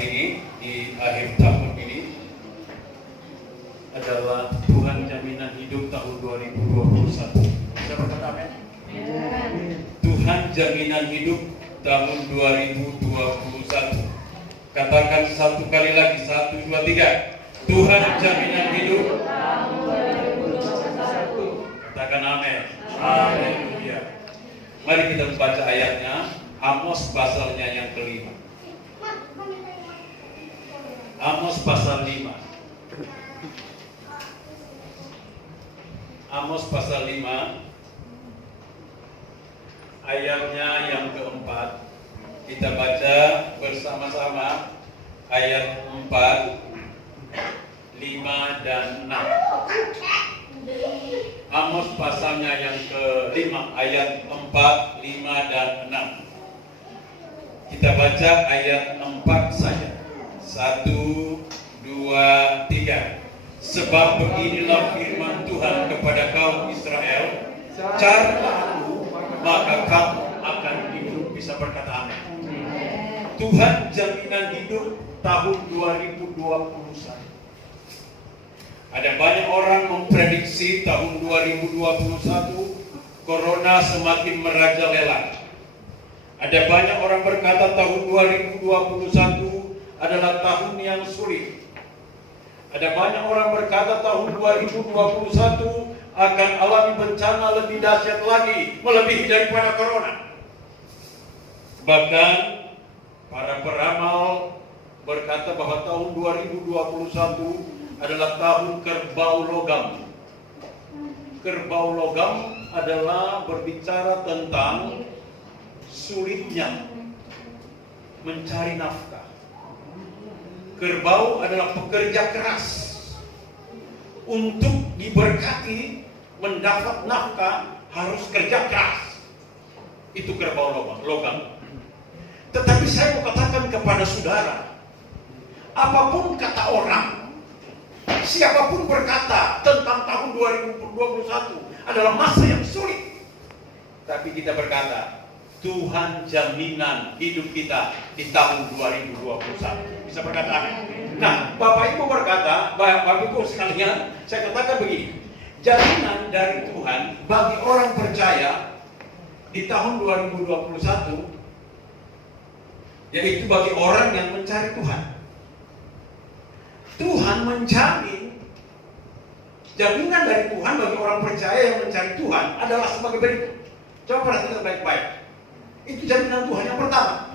ini, di akhir tahun ini adalah Tuhan Jaminan Hidup tahun 2021. Bisa berkata amin? Tuhan Jaminan Hidup tahun 2021. Katakan satu kali lagi, 1, 2, 3. Tuhan Jaminan Hidup tahun 2021. Katakan amin. Haleluya. Mari kita membaca ayatnya, Amos pasalnya yang kelima. Amos pasal 5. Amos pasal 5 ayatnya yang keempat. Kita baca bersama-sama ayat 4, 5 dan 6. Amos pasalnya yang kelima, ayat 4, 5 dan 6. Kita baca ayat 4 saja. 1, 2, 3. Sebab beginilah firman Tuhan kepada kaum Israel, carilah aku, maka kamu akan hidup. Bisa berkata amin. Tuhan Jaminan Hidup tahun 2021. Ada banyak orang memprediksi tahun 2021 Corona semakin merajalela. Ada banyak orang berkata tahun 2021 adalah tahun yang sulit. Ada banyak orang berkata tahun 2021 akan alami bencana lebih dahsyat lagi, melebihi daripada Corona. Bahkan para peramal berkata bahwa tahun 2021 adalah tahun kerbau logam. Kerbau logam adalah berbicara tentang sulitnya mencari nafkah. Kerbau adalah pekerja keras untuk diberkati mendapat nafkah harus kerja keras. Itu kerbau logam. Tetapi saya mau katakan kepada saudara, apapun kata orang, siapapun berkata tentang tahun 2021 adalah masa yang sulit, tapi kita berkata Tuhan jaminan hidup kita di tahun 2021. Bisa berkata amin. Nah, Bapak Ibu berkata, Bapak Ibu sekalian, saya katakan begini, jaminan dari Tuhan bagi orang percaya di tahun 2021, yaitu bagi orang yang mencari Tuhan. Tuhan menjamin, jaminan dari Tuhan bagi orang percaya yang mencari Tuhan adalah sebagai berikut. Coba perhatikan baik-baik. Itu jaminan Tuhan. Yang pertama,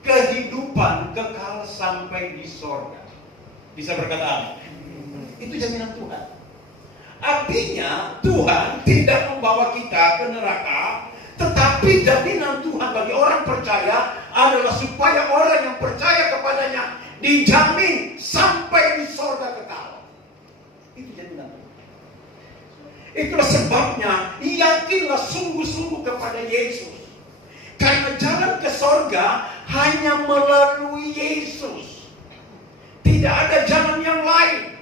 kehidupan kekal sampai di sorga. Bisa berkata amin. Itu jaminan Tuhan. Artinya Tuhan tidak membawa kita ke neraka, tetapi jaminan Tuhan bagi orang percaya adalah supaya orang yang percaya kepadanya dijamin sampai di sorga kekal. Itu jaminan Tuhan. Itulah sebabnya yakinlah sungguh-sungguh kepada Yesus. Karena jalan ke sorga hanya melalui Yesus. Tidak ada jalan yang lain.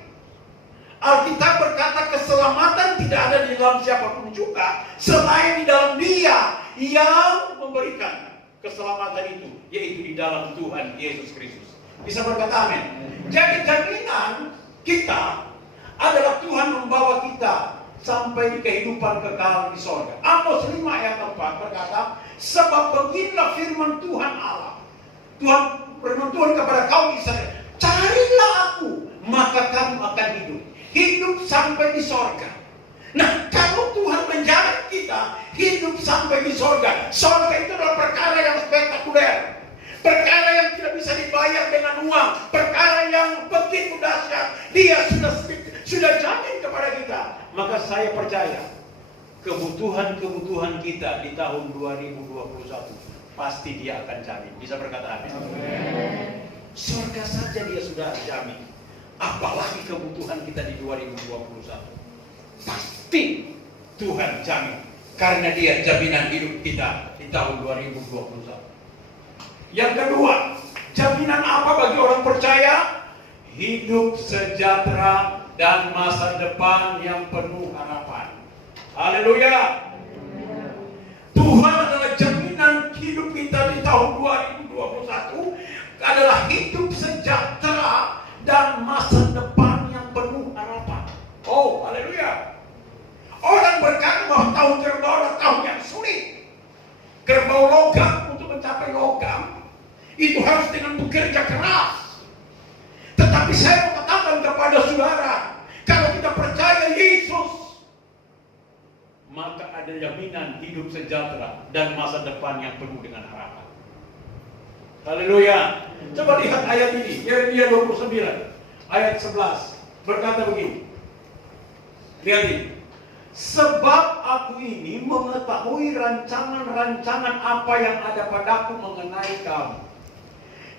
Alkitab berkata keselamatan tidak ada di dalam siapapun juga selain di dalam Dia yang memberikan keselamatan itu, yaitu di dalam Tuhan Yesus Kristus. Bisa berkata amin. Jadi jaminan kita adalah Tuhan membawa kita sampai di kehidupan kekal di sorga. Amos 5 ayat 4 berkata, sebab beginilah firman Tuhan Allah. Firman Tuhan kepada kaum Israel, carilah aku, maka kamu akan hidup. Hidup sampai di sorga. Nah, kalau Tuhan menjamin kita hidup sampai di sorga, sorga itu adalah perkara yang spektakuler, perkara yang tidak bisa dibayar dengan uang, perkara yang begitu dahsyat. Dia sudah jamin kepada kita. Maka saya percaya kebutuhan kita di tahun 2021 pasti Dia akan jamin. Bisa berkata amin. Surga saja Dia sudah jamin, apalagi kebutuhan kita di 2021. Pasti Tuhan jamin, karena Dia jaminan hidup kita di tahun 2021. Yang kedua, jaminan apa bagi orang percaya? Hidup sejahtera dan masa depan yang penuh harapan. Haleluya. Tuhan adalah jaminan hidup kita di tahun 2021. adalah hidup sejahtera dan masa depan yang penuh harapan. Oh, haleluya. Orang berkata bahwa tahun kerbau adalah tahun yang sulit. Kerbau logam, untuk mencapai logam itu harus dengan bekerja keras. Tetapi saya mau katakan kepada saudara, kalau kita percaya Yesus, maka ada jaminan hidup sejahtera dan masa depan yang penuh dengan harapan. Haleluya. Coba lihat ayat ini, Yeremia 29 ayat 11 berkata begini. Lihat ini. Sebab aku ini mengetahui rancangan-rancangan apa yang ada padaku mengenai kamu.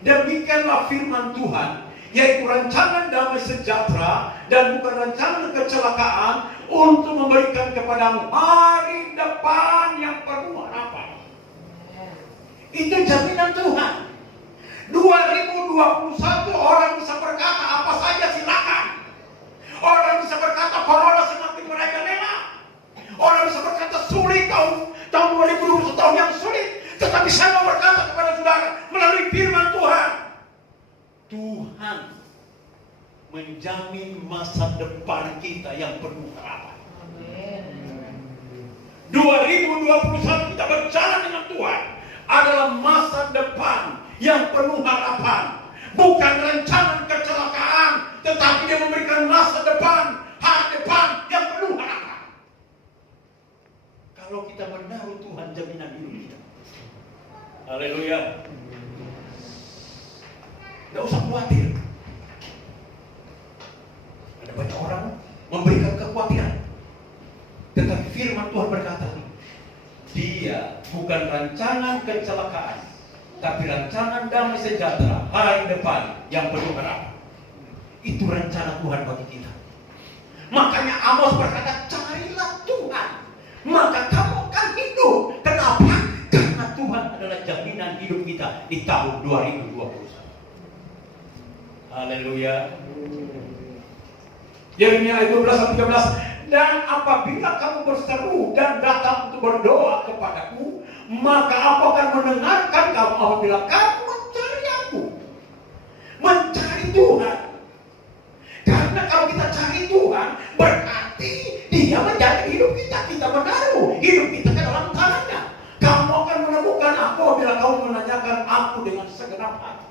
Demikianlah firman Tuhan, yaitu rancangan damai sejahtera dan bukan rancangan kecelakaan, untuk memberikan kepadamu hari depan yang penuh harapan. Itu jaminan Tuhan. 2021 orang bisa berkata apa saja silakan. Orang bisa berkata corona semakin merajalela. Orang bisa berkata sulit tahun 2021 tahun yang sulit. Tetapi saya mau berkata kepada saudara melalui firman Tuhan, Tuhan menjamin masa depan kita yang penuh harapan. 2021 kita berjalan dengan Tuhan adalah masa depan yang penuh harapan. Bukan rancangan kecelakaan, tetapi dia memberikan masa depan, hari depan yang penuh harapan. Kalau kita menaruh Tuhan jaminan hidup kita. Haleluya. Tidak usah khawatir. Ada banyak orang memberikan kekhawatiran. Tetapi firman Tuhan berkata, Dia bukan rancangan kecelakaan, tapi rancangan damai sejahtera hari depan yang penuh harapan. Itu rencana Tuhan bagi kita. Makanya Amos berkata, carilah Tuhan, maka kamu akan hidup. Kenapa? Karena Tuhan adalah jaminan hidup kita di tahun 2021. Haleluya. Yeremia 12-13. Dan apabila kamu berseru dan datang untuk berdoa kepadaku, maka aku akan mendengarkan kamu apabila kamu mencari aku. Mencari Tuhan. Karena kalau kita cari Tuhan, berarti Dia menjadi hidup kita. Kita menaruh hidup kita ke dalam tangannya. Kamu akan menemukan aku apabila kamu menanyakan aku dengan segenap hati.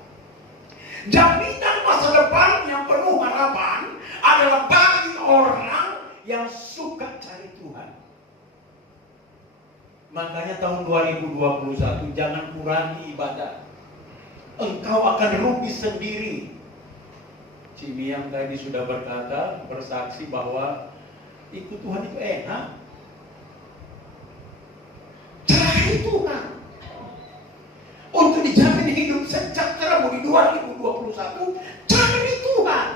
Jaminan masa depan yang penuh harapan adalah bagi orang yang suka cari Tuhan. Makanya tahun 2021 jangan kurangi ibadah. Engkau akan rugi sendiri. Cimiang tadi sudah berkata, bersaksi bahwa ikut Tuhan itu enak. Cari Tuhan. Untuk dijamin hidup sejahtera di 2021, cari Tuhan.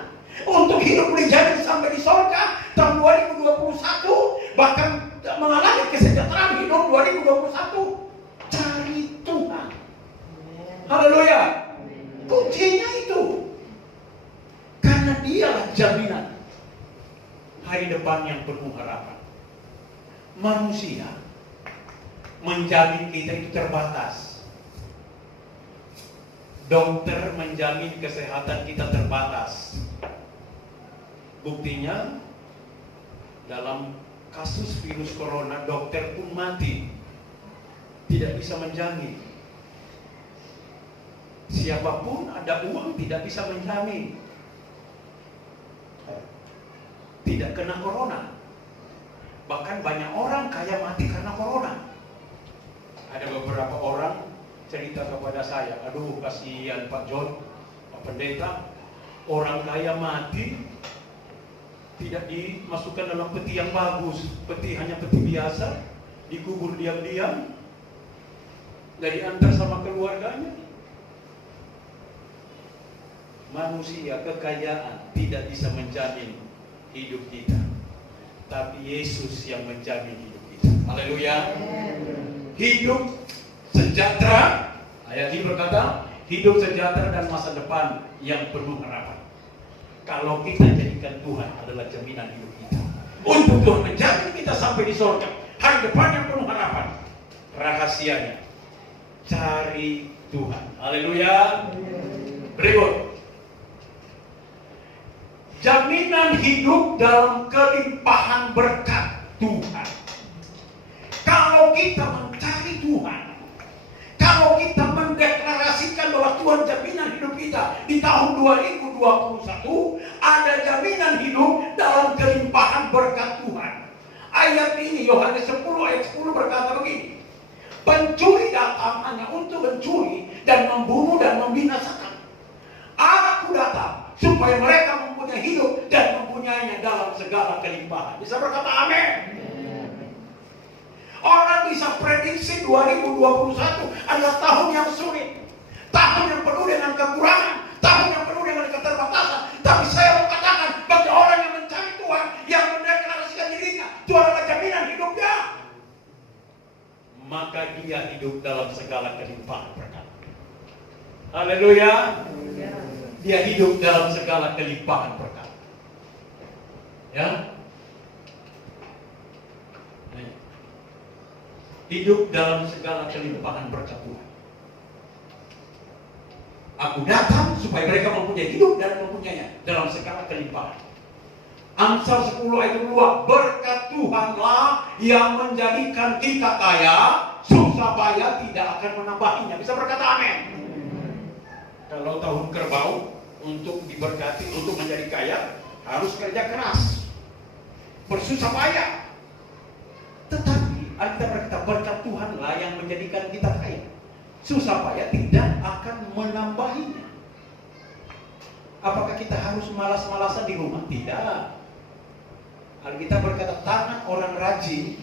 Untuk hidup dijamin sampai di surga tahun 2021, bahkan mengalami kesejahteraan hidup 2021, cari Tuhan. Haleluya. Kuncinya itu. Karena Dialah jaminan hari depan yang penuh harapan. Manusia menjamin kita itu terbatas. Dokter menjamin kesehatan kita terbatas. Buktinya dalam kasus virus corona, dokter pun mati. Tidak bisa menjamin. Siapapun ada uang tidak bisa menjamin tidak kena corona. Bahkan banyak orang kaya mati karena corona. Ada beberapa orang cerita kepada saya, aduh kasihan Pak John, Pak Pendeta, orang kaya mati tidak dimasukkan dalam peti yang bagus, hanya peti biasa, dikubur diam-diam, nggak diantar sama keluarganya. Manusia, kekayaan tidak bisa menjamin hidup kita, tapi Yesus yang menjamin hidup kita. Haleluya. Hidup sejahtera, ayat ini berkata, hidup sejahtera dan masa depan yang penuh harapan. Kalau kita jadikan Tuhan adalah jaminan hidup kita, untuk Tuhan menjamin kita sampai di surga, hari depan yang penuh harapan. Rahasianya, cari Tuhan. Haleluya. Berikut. Jaminan hidup dalam kelimpahan berkat Tuhan. Kalau kita mencari Tuhan, kalau kita mendeklarasikan bahwa Tuhan jaminan hidup kita di tahun 2021, ada jaminan hidup dalam kelimpahan berkat Tuhan. Ayat ini Yohanes 10 ayat 10 berkata begini, pencuri datang hanya untuk mencuri dan membunuh dan membinasakan. Aku datang supaya mereka mempunyai hidup dan mempunyainya dalam segala kelimpahan. Bisa berkata amin? Orang bisa prediksi 2021 adalah tahun yang sulit, tahun yang penuh dengan kekurangan, tahun yang penuh dengan keterbatasan. Tapi saya mau katakan, bagi orang yang mencari Tuhan, yang mendeklarasikan dirinya, Tuhan adalah jaminan hidupnya, maka dia hidup dalam segala kelimpahan berkat. Haleluya. Dia hidup dalam segala kelimpahan berkat. Ya. Hidup dalam segala kelimpahan berkat Tuhan. Aku datang supaya mereka mempunyai hidup dan mempunyainya dalam segala kelimpahan. Amsal 10 ayat 2, berkat Tuhanlah yang menjadikan kita kaya, susah payah tidak akan menambahinya. Bisa berkata amin? Kalau tahun kerbau, untuk diberkati, untuk menjadi kaya, harus kerja keras, bersusah payah. Tetapi Alkitab berkata, berkat Tuhanlah yang menjadikan kita kaya, susah payah tidak akan menambahinya. Apakah kita harus malas-malasan di rumah? Tidak. Alkitab berkata, tangan orang rajin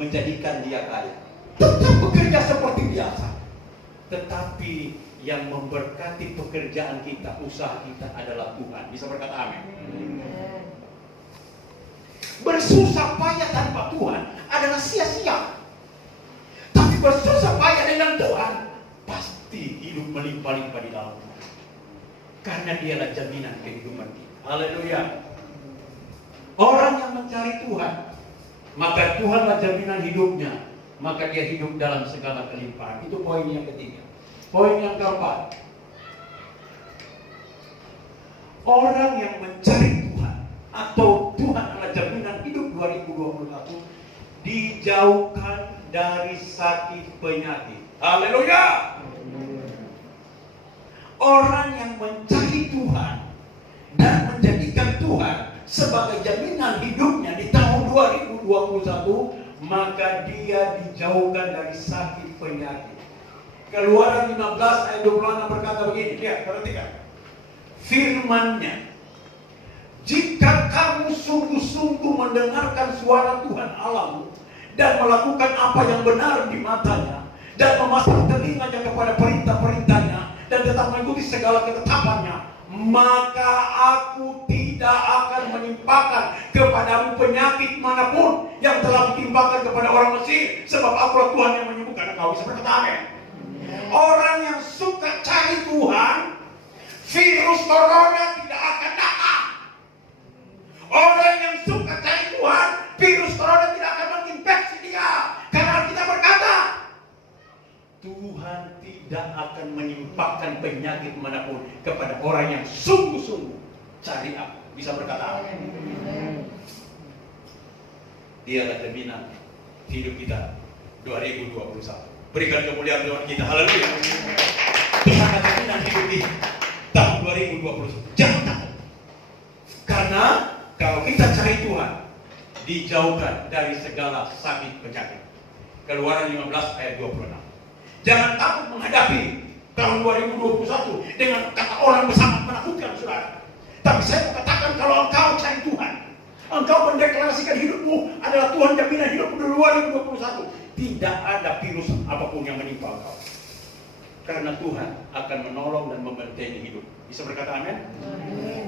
menjadikan dia kaya. Tetap bekerja seperti biasa, tetapi yang memberkati pekerjaan kita, usaha kita adalah Tuhan. Bisa berkata amin? Bersusah payah tanpa Tuhan adalah sia-sia. Tapi bersusah payah dengan Tuhan, pasti hidup melimpah-limpah di dalam Tuhan. Karena dialah jaminan kehidupan kita. Haleluya. Orang yang mencari Tuhan, maka Tuhanlah jaminan hidupnya, maka dia hidup dalam segala kelimpahan. Itu poin yang ketiga. Poin yang keempat, orang yang mencari Tuhan atau Tuhan adalah jaminan hidup 2021, dijauhkan dari sakit penyakit. Haleluya. Orang yang mencari Tuhan dan menjadikan Tuhan sebagai jaminan hidupnya di tahun 2021, maka dia dijauhkan dari sakit penyakit. Keluaran 15 ayat 26 berkata begini, lihat, perhatikan. Firman-Nya, jika kamu sungguh-sungguh mendengarkan suara Tuhan Allahmu dan melakukan apa yang benar di matanya dan memasang telinganya kepada perintah-perintahnya dan tetap mengikuti segala ketetapannya, maka aku tidak akan menimpakan kepadamu penyakit manapun yang telah ditimpakan kepada orang Mesir, sebab akulah Tuhan yang menyembuhkan engkau. Bisa berkata amin? Orang yang suka cari Tuhan, virus corona tidak akan datang. Orang yang suka cari Tuhan, virus corona tidak akan menginfeksi dia. Karena kita berkata, Tuhan tidak akan menimpakan penyakit manapun kepada orang yang sungguh-sungguh cari aku. Bisa berkata amin. Dialah jaminan hidup kita 2021. Berikan kemuliaan Tuhan kita. Haleluya. Tuhan akan jaminan hidup kita tahun 2021. Jangan takut. Karena kalau kita cari Tuhan, dijauhkan dari segala sakit penyakit. Keluaran 15 ayat 26. Jangan takut menghadapi tahun 2021 dengan kata orang sangat menakutkan, saudara. Tapi saya mau katakan, kalau engkau cari Tuhan, engkau mendeklarasikan hidupmu adalah Tuhan jaminan hidup 2021, tidak ada virus apapun yang menimpa engkau. Karena Tuhan akan menolong dan membentengi hidup. Bisa berkata amin?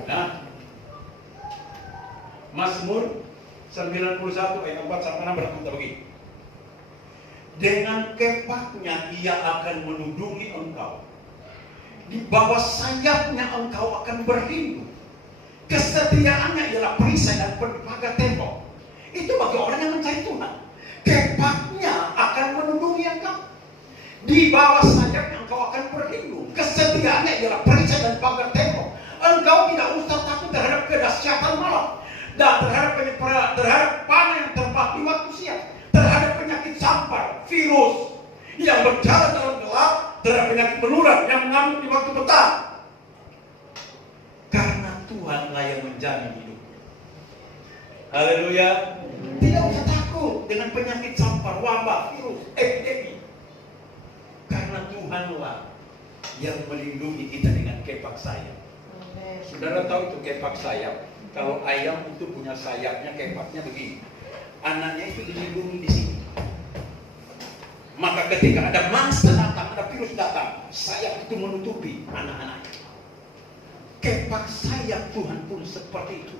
Nah, Mazmur 91 ayat 4 sampai 6 berkata begini. Dengan kepaknya ia akan menudungi engkau. Di bawah sayapnya engkau akan berlindung. Kesetiaannya ialah perisai dan pagar tembok. Itu bagi orang yang mencari Tuhan. Kepaknya akan menudungi engkau. Di bawah sayapnya engkau akan berlindung. Kesetiaannya ialah perisai dan pagar dahsyatan malam, dan terhadap panah yang terbang di waktu siang, terhadap penyakit sampar, virus yang berjalan dalam gelap, terhadap penyakit menular yang mengamuk di waktu petang. Karena Tuhanlah yang menjamin hidupnya. Haleluya. Tidak usah takut dengan penyakit sampar, wabah, virus, epidemi. Karena Tuhanlah yang melindungi kita dengan kepak sayap. Saudara tahu itu kepak sayap? Kalau ayam itu punya sayapnya, kepaknya begini. Anaknya itu dilindungi di sini. Maka ketika ada mangsa datang, ada virus datang, sayap itu menutupi anak-anaknya. Kepak sayap Tuhan pun seperti itu.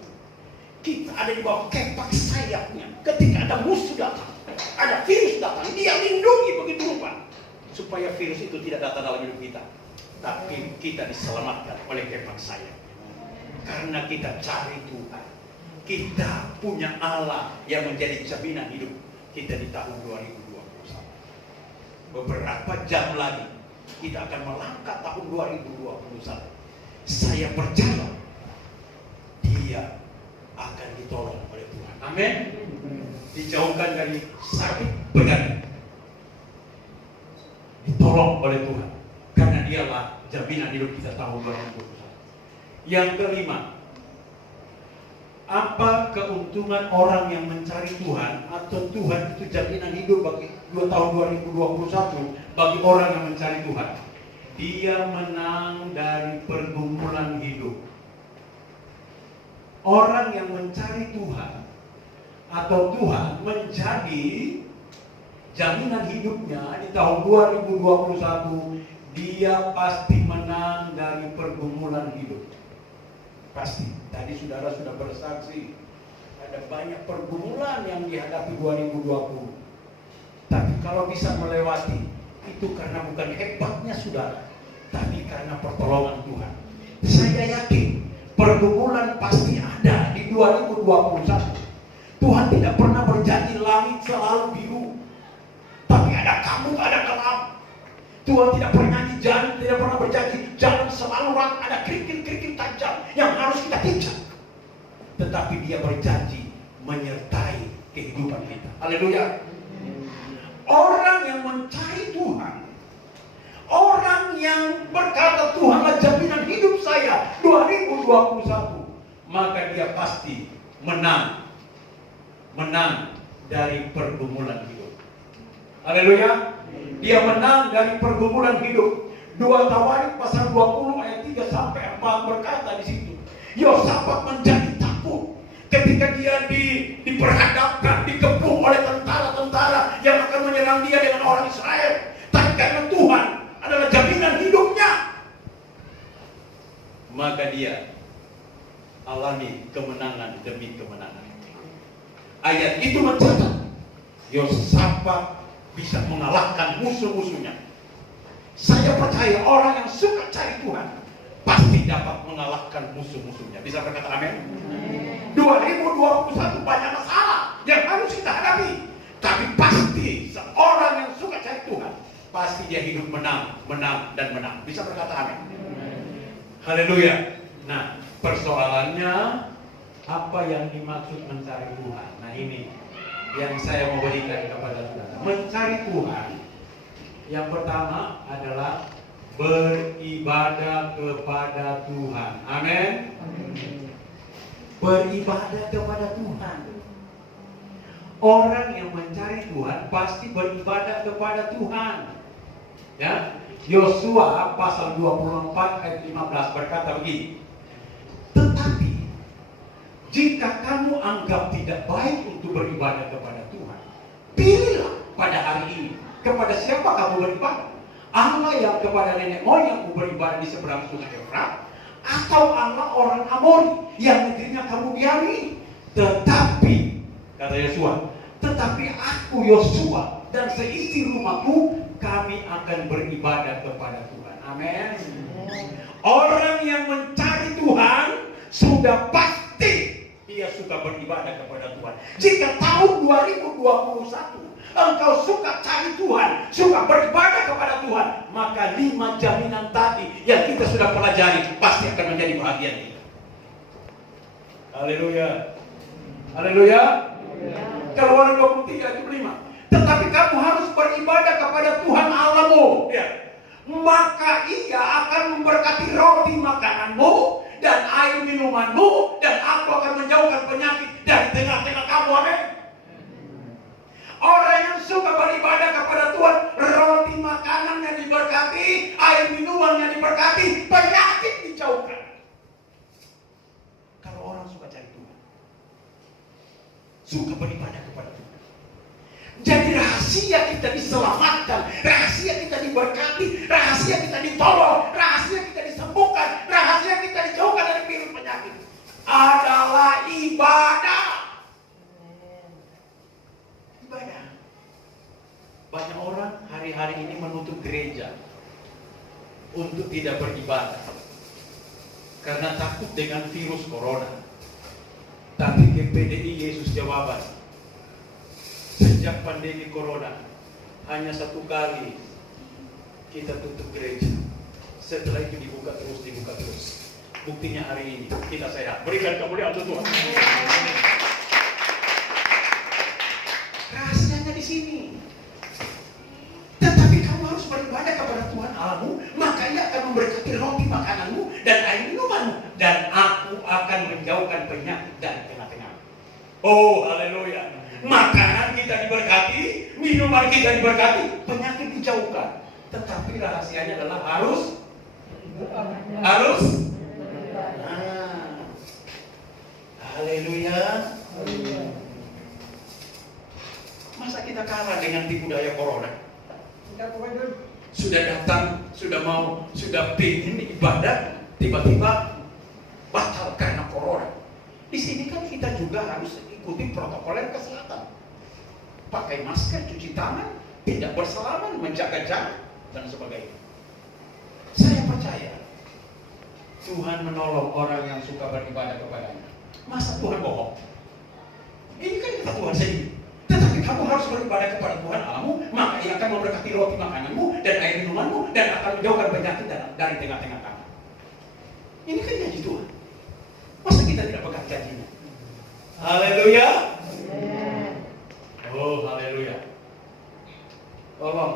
Kita ada di bawah kepak sayapnya. Ketika ada musuh datang, ada virus datang, dia lindungi begitu rupa, supaya virus itu tidak datang dalam hidup kita. Tapi kita diselamatkan oleh kepak sayap. Karena kita cari Tuhan. Kita punya Allah yang menjadi jaminan hidup kita di tahun 2021. Beberapa jam lagi kita akan melangkah tahun 2021. Saya percaya dia akan ditolong oleh Tuhan. Amin. Dijauhkan dari sakit penyakit. Ditolong oleh Tuhan. Karena dialah jaminan hidup kita tahun 2021. Yang kelima, apa keuntungan orang yang mencari Tuhan atau Tuhan itu jaminan hidup bagi tahun 2021 bagi orang yang mencari Tuhan? Dia menang dari pergumulan hidup. Orang yang mencari Tuhan atau Tuhan menjadi jaminan hidupnya di tahun 2021, dia pasti menang dari pergumulan hidup. Pasti. Tadi saudara sudah bersaksi, ada banyak pergumulan yang dihadapi 2020. Tapi kalau bisa melewati, itu karena bukan hebatnya saudara, tapi karena pertolongan Tuhan. Saya yakin pergumulan pasti ada di 2021. Tuhan tidak pernah berjanji langit selalu biru, tapi ada kabut, ada kelam. Tuhan tidak pernah berjanji jalan selalu ada kerikil-kerikil tajam yang harus kita pijak. Tetapi dia berjanji menyertai kehidupan kita. Haleluya. Orang yang mencari Tuhan, orang yang berkata Tuhanlah jaminan hidup saya 2021, maka dia pasti menang dari pergumulan hidup. Haleluya. Dia menang dari pergumulan hidup. 2 Tawarik pasal 20 ayat 3 sampai 4 berkata di situ, Yosafat menjadi takut ketika dia diperhadapkan, dikepung oleh tentara-tentara yang akan menyerang dia dengan orang Israel. Tapi karena Tuhan adalah jaminan hidupnya, maka dia alami kemenangan demi kemenangan. Ayat itu mencatat Yosafat bisa mengalahkan musuh-musuhnya. Saya percaya orang yang suka cari Tuhan pasti dapat mengalahkan musuh-musuhnya. Bisa berkata amin? 2021 banyak masalah yang harus kita hadapi, tapi pasti seorang yang suka cari Tuhan pasti dia hidup menang dan menang. Bisa berkata amin? Haleluya. Nah, persoalannya apa yang dimaksud mencari Tuhan? Nah, ini yang saya mau berikan kepada saudara. Mencari Tuhan yang pertama adalah beribadah kepada Tuhan. Amin. Beribadah kepada Tuhan. Orang yang mencari Tuhan pasti beribadah kepada Tuhan. Ya, Yosua pasal 24 ayat 15 berkata begini. Tetapi jika kamu anggap tidak baik untuk beribadah kepada Tuhan, pilihlah pada hari ini kepada siapa kamu beribadah. Allah yang kepada nenek moyangmu beribadah di seberang sungai Efrat, atau Allah orang Amori yang negerinya kamu diami. Tetapi, kata Yosua, tetapi aku Yosua dan seisi rumahku, kami akan beribadah kepada Tuhan. Amin. Orang yang mencari Tuhan sudah pasti dia suka beribadah kepada Tuhan. Jika tahun 2021 engkau suka cari Tuhan, suka beribadah kepada Tuhan, maka 5 jaminan tadi yang kita sudah pelajari pasti akan menjadi bahagian kita. Haleluya. Haleluya. Keluaran 23 ayat 5. Tetapi kamu harus beribadah kepada Tuhan Allahmu. Ya. Maka Ia akan memberkati roti makananmu dan air minumanmu, dan aku akan menjauhkan penyakit dari tengah-tengah kamu. Amin. Orang yang suka beribadah kepada Tuhan, roti makanan yang diberkati, air minuman yang diberkati, penyakit dijauhkan. Kalau orang suka cari Tuhan, suka beribadah kepada Tuhan, jadi rahasia kita diselamatkan, rahasia kita diberkati, rahasia kita ditolong, rahasia kita disembuhkan, rahasia kita dijauhkan dari virus penyakit adalah ibadah. Ibadah. Banyak orang hari-hari ini menutup gereja untuk tidak beribadah karena takut dengan virus corona. Tapi GPDI Yesus jawaban, sejak pandemi corona hanya satu kali kita tutup gereja, setelah itu dibuka terus. Buktinya hari ini kita sehat. Berikan kemuliaan untuk Tuhan. Rahasianya di sini. Tetapi kamu harus beribadah kepada Tuhan Allahmu, maka Ia akan memberkati roti makananmu dan air minumanmu, dan aku akan menjauhkan penyakit dari tengah-tengah. Oh, haleluya. Makanan kita diberkati, minuman kita diberkati, penyakit dijauhkan. Tetapi rahasianya adalah harus. Haleluya. Masa kita kalah dengan tipu daya corona? Sudah datang, sudah pengen ibadah, tiba-tiba batal karena corona. Di sini kan kita juga harus ikuti protokol kesehatan. Pakai masker, cuci tangan, tidak bersalaman, menjaga jarak, dan sebagainya. Saya percaya Tuhan menolong orang yang suka beribadah kepadanya. Masa Tuhan bohong? Ini kan kata Tuhan sendiri. Tetapi kamu harus beribadah kepada Tuhan Allahmu, maka Ia akan memberkati roti makananmu dan air minumanmu, dan akan menjauhkan penyakit dari tengah-tengah kamu. Ini kan janji Tuhan. Masa kita tidak pegang janjinya? Haleluya. Oh, haleluya. Tolong.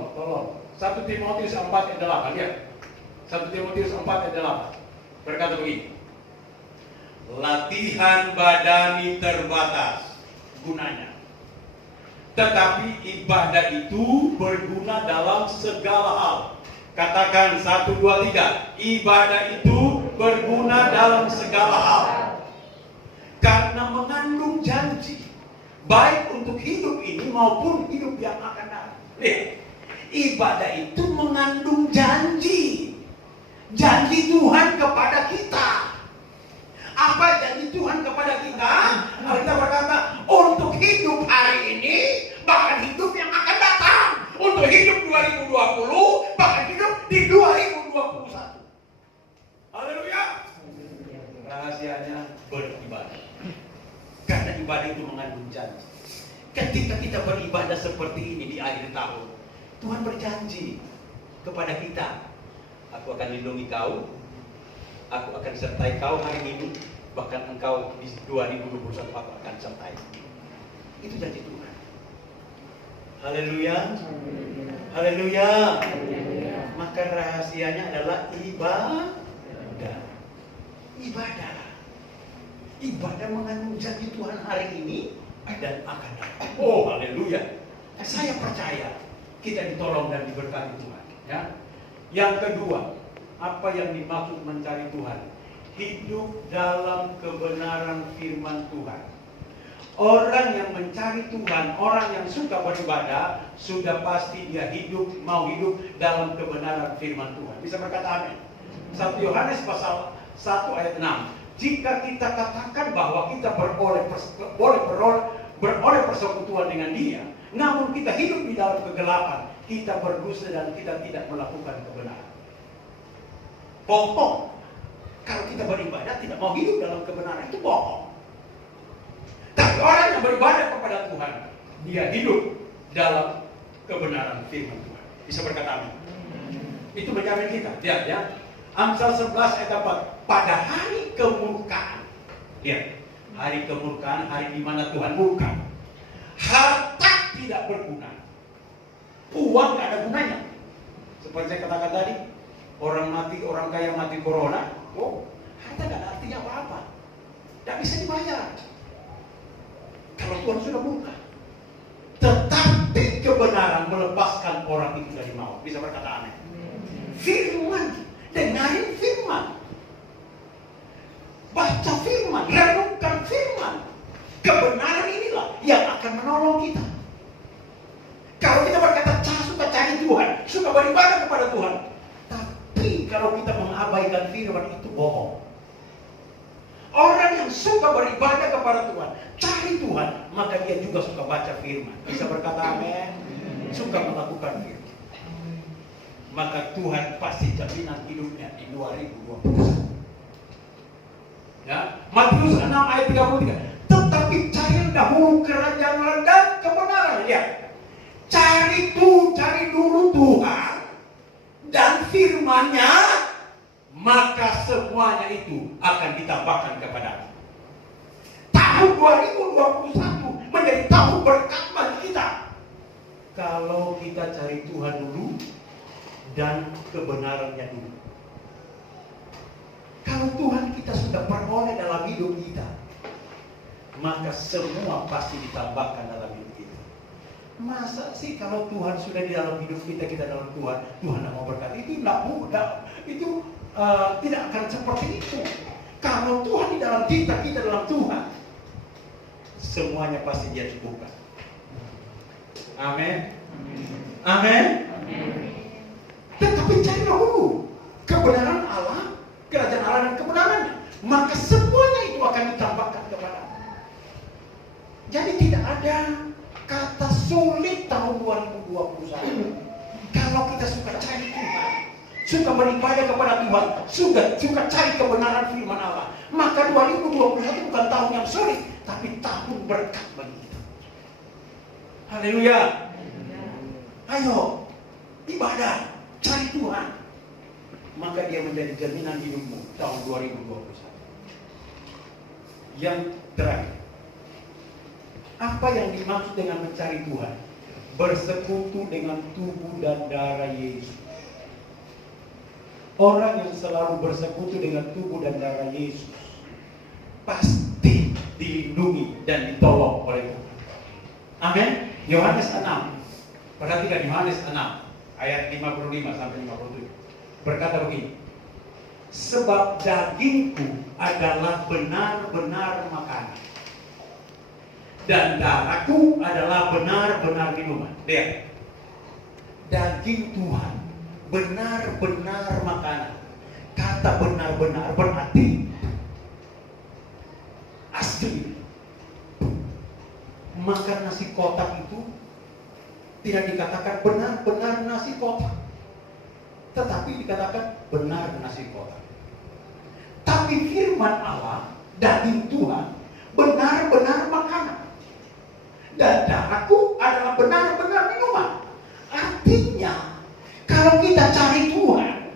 1 Timotius 4 ayat 8, lihat. 1 Timotius 4 ayat 8. Berkata begini. Latihan badani terbatas gunanya, tetapi ibadah itu berguna dalam segala hal. Katakan 1, 2, 3. Ibadah itu berguna dalam segala hal, karena mengandung janji, baik untuk hidup ini maupun hidup yang akan datang. Lihat, ibadah itu mengandung janji. Janji Tuhan kepada kita. Apa janji Tuhan kepada kita? Kita berkata, untuk hidup hari ini, bahkan hidup yang akan datang. Untuk hidup 2020, bahkan hidup di 2021. Haleluya. Rahasianya beribadah. Karena ibadah itu mengandung janji. Ketika kita beribadah seperti ini di akhir tahun, Tuhan berjanji kepada kita, aku akan lindungi kau, aku akan sertai kau hari ini, bahkan engkau di 2021 aku akan sertai. Itu janji Tuhan. Haleluya. Haleluya. Maka rahasianya adalah ibadah. Ibadah mengandung janji Tuhan hari ini dan akan datang. Oh, haleluya. Saya percaya kita ditolong dan diberkati Tuhan, ya. Yang kedua, apa yang dimaksud mencari Tuhan? Hidup dalam kebenaran firman Tuhan. Orang yang mencari Tuhan, orang yang suka beribadah, sudah pasti dia mau hidup dalam kebenaran firman Tuhan. Bisa berkata amin. 1 Yohanes pasal 1 ayat 6. Jika kita katakan bahwa kita beroleh persekutuan dengan Dia, namun kita hidup di dalam kegelapan, kita berdusta dan kita tidak melakukan kebenaran. Bohong. Kalau kita beribadah tidak mau hidup dalam kebenaran, itu bohong. Tapi orang yang beribadah kepada Tuhan, dia hidup dalam kebenaran firman Tuhan. Bisa berkata amin. Itu menjamin kita. Lihat ya. Amsal 11 ayat 4. Pada hari kemurkaan. Lihat. Hari kemurkaan, hari di mana Tuhan murka. Harta tidak berguna. Uang tidak ada gunanya. Seperti saya katakan tadi, orang kaya mati corona. Harta tidak ada artinya apa-apa. Tidak bisa dibayar. Kalau Tuhan sudah murka. Tetapi kebenaran melepaskan orang itu dari maut. Bisa berkata amin. Firman, dengarin firman. Baca firman, renungkan firman. Kebenaran inilah yang akan menolong kita. Kalau kita berkata suka cari Tuhan, suka beribadah kepada Tuhan, tapi kalau kita mengabaikan firman itu bohong. Orang yang suka beribadah kepada Tuhan, cari Tuhan, maka dia juga suka baca firman. Bisa berkata amin. Suka melakukan firman. Maka Tuhan pasti jaminan hidupnya di 2021. Ya, Matius 6 ayat 33. Tetapi cari dahulu kerajaan Allah dan kebenaran. Ya, cari dulu Tuhan dan firman-Nya, maka semuanya itu akan ditambahkan kepadamu. Tahun 2021 menjadi tahun berkat bagi kita. Kalau kita cari Tuhan dulu dan kebenarannya dulu. Kalau Tuhan kita sudah peroleh dalam hidup kita, maka semua pasti ditambahkan dalam hidup kita. Masa sih kalau Tuhan sudah di dalam hidup kita, kita dalam Tuhan, Tuhan mau berkati? Itu tidak mudah. Itu tidak akan seperti itu. Kalau Tuhan di dalam kita, kita dalam Tuhan, semuanya pasti Dia cukupkan. Amin. Amin. Tetapi cari dahulu kebenaran Allah, kerajaan Allah dan kebenarannya, maka semuanya itu akan ditambahkan kepadamu. Jadi tidak ada kata sulit tahun 2021. Kalau kita suka cari Tuhan, suka beribadah kepada Tuhan, suka cari kebenaran firman Allah, maka 2021 bukan tahun yang sulit, tapi tahun berkat bagi kita. Haleluya. Ayo, ibadah, cari Tuhan, maka dia menjadi jaminan hidupmu tahun 2021. Yang terakhir, apa yang dimaksud dengan mencari Tuhan? Bersekutu dengan tubuh dan darah Yesus. Orang yang selalu bersekutu dengan tubuh dan darah Yesus pasti dilindungi dan ditolong oleh Tuhan. Amin. Yohanes 6. Perhatikan Yohanes 6 ayat 55 sampai 57. Berkata begini. Sebab dagingku adalah benar-benar makanan, dan darahku adalah benar-benar minuman. Lihat, daging Tuhan benar-benar makanan. Kata benar-benar berarti asli. Makan nasi kotak itu tidak dikatakan benar-benar nasi kotak, tetapi dikatakan benar nasi kotak. Tapi firman Allah, daging Tuhan benar-benar makanan, dan darahku adalah benar-benar minuman. Artinya, kalau kita cari Tuhan,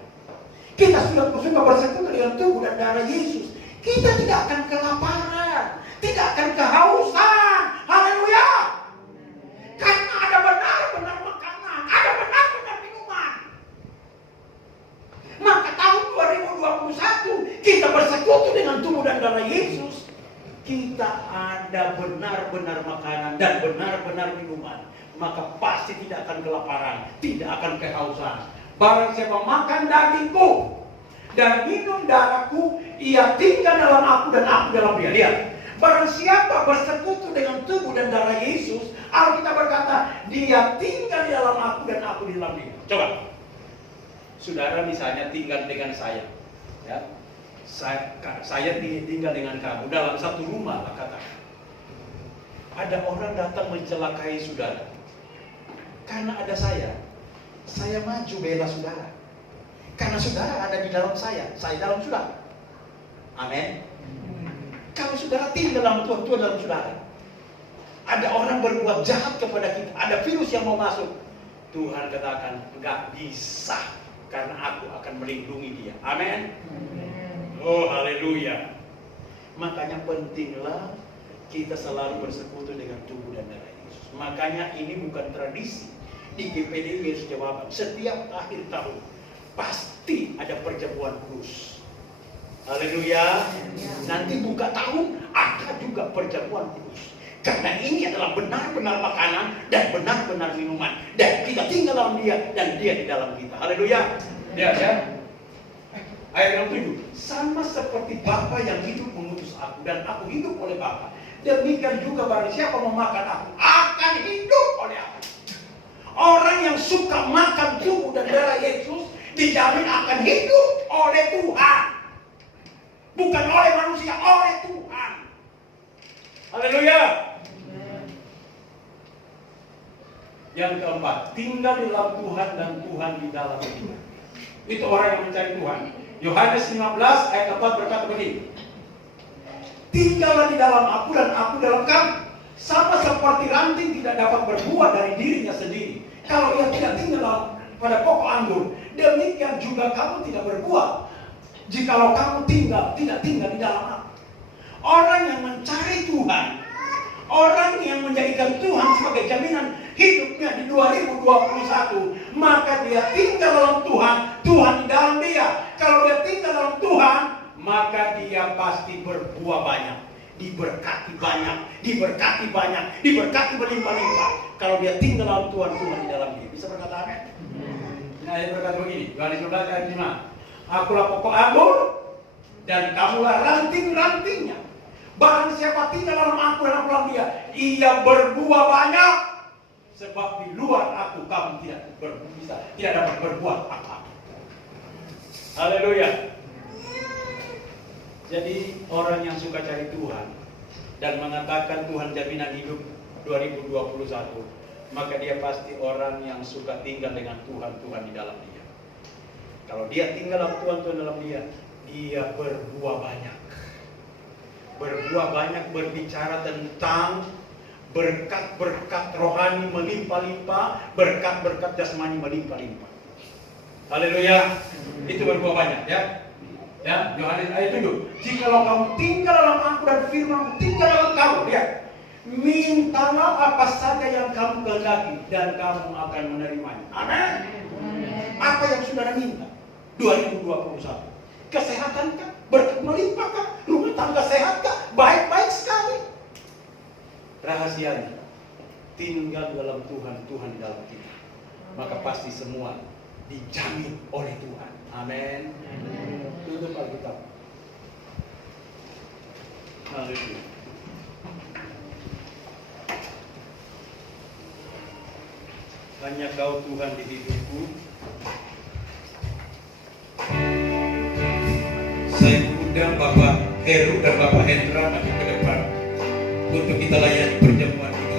kita sudah bersekutu dengan tubuh dan darah Yesus, kita tidak akan kelaparan, tidak akan kehausan. Haleluya! Karena ada benar-benar makanan, ada benar-benar minuman. Maka tahun 2021 kita bersekutu dengan tubuh dan darah Yesus, kita ada benar-benar makanan dan benar-benar minuman, maka pasti tidak akan kelaparan, tidak akan kehausan. Barang siapa makan dagingku dan minum darahku, ia tinggal dalam aku dan aku dalam dia. Lihat, barang siapa bersekutu dengan tubuh dan darah Yesus, Alkitab berkata, dia tinggal di dalam aku dan aku di dalam dia. Coba, saudara misalnya tinggal dengan saya, ya. Saya tinggal dengan kamu dalam satu rumah lah katakan. Ada orang datang mencelakai saudara. Karena ada saya maju bela saudara. Karena saudara ada di dalam saya dalam saudara. Amin. Kalau saudara tinggal dalam Tuhan, Tuhan dalam saudara. Ada orang berbuat jahat kepada kita, ada virus yang mau masuk. Tuhan katakan, enggak bisa, karena aku akan melindungi dia. Amin. Oh haleluya. Makanya pentinglah kita selalu bersekutu dengan tubuh dan darah Yesus. Makanya ini bukan tradisi. Di GPD Yesus jawaban. Setiap akhir tahun pasti ada perjamuan kudus. Haleluya. Nanti buka tahun ada juga perjamuan kudus. Karena ini adalah benar-benar makanan dan benar-benar minuman. Dan kita tinggal dalam dia dan dia di dalam kita. Haleluya. Ya. Ayat yang 7. Sama seperti Bapa yang hidup mengutus aku dan aku hidup oleh Bapa. Demikian juga barang siapa memakan aku akan hidup oleh aku. Orang yang suka makan tubuh dan darah Yesus dijamin akan hidup oleh Tuhan. Bukan oleh manusia, oleh Tuhan. Haleluya. Yang keempat, tinggal di dalam Tuhan dan Tuhan di dalam kita. Itu orang yang mencari Tuhan. Yohanes 15 ayat 4 berkata begini. Tinggallah di dalam aku dan aku dalam kamu. Sama seperti ranting tidak dapat berbuah dari dirinya sendiri kalau ia tidak tinggal pada pokok anggur, demikian juga kamu tidak berbuah jikalau kamu tidak tinggal di dalam aku. Orang yang mencari Tuhan, orang yang menjadikan Tuhan sebagai jaminan hidupnya di 2021, maka dia tinggal dalam Tuhan, Tuhan di dalam dia. Kalau dia tinggal dalam Tuhan, maka dia pasti berbuah banyak, diberkati banyak, diberkati berlimpah-limpah. Kalau dia tinggal dalam Tuhan, Tuhan di dalam dia. Bisa berkata amin? Nah, dia berkata begini, Yohanes 11 ayat 5. Akulah pokok anggur dan kamulah ranting-rantingnya. Barang siapa tinggal dalam aku dan aku dalam dia, ia berbuah banyak. Sebab di luar aku kamu tidak dapat berbuat apa-apa. Haleluya. Jadi orang yang suka cari Tuhan dan mengatakan Tuhan jaminan hidup 2021, maka dia pasti orang yang suka tinggal dengan Tuhan di dalam dia. Kalau dia tinggal dalam Tuhan dalam dia, dia berbuah banyak. Berbuah banyak berbicara tentang berkat-berkat rohani melimpah-limpah, berkat-berkat jasmani melimpah-limpah. Haleluya. Itu berbuah banyak ya. Ya, Yohanes ayat 7. Jikalau kamu tinggal dalam aku dan firman tinggal dalam kamu, lihat. Mintalah apa saja yang kamu kehendaki dan kamu akan menerimanya. Amin. Apa yang saudara minta 2021? Kesehatan kah? Berkat melimpah kah? Rumah tangga sehat kah? Baik-baik sekali. Rahasianya tinggal dalam Tuhan di dalam kita. Maka pasti semua dijamin oleh Tuhan. Amin. Tutup Alkitab. Haleluya. Hanya Kau Tuhan di hidupku. Saya mengundang Bapak Heru dan Bapak Hendra maju ke depan untuk kita layani perjamuan ini.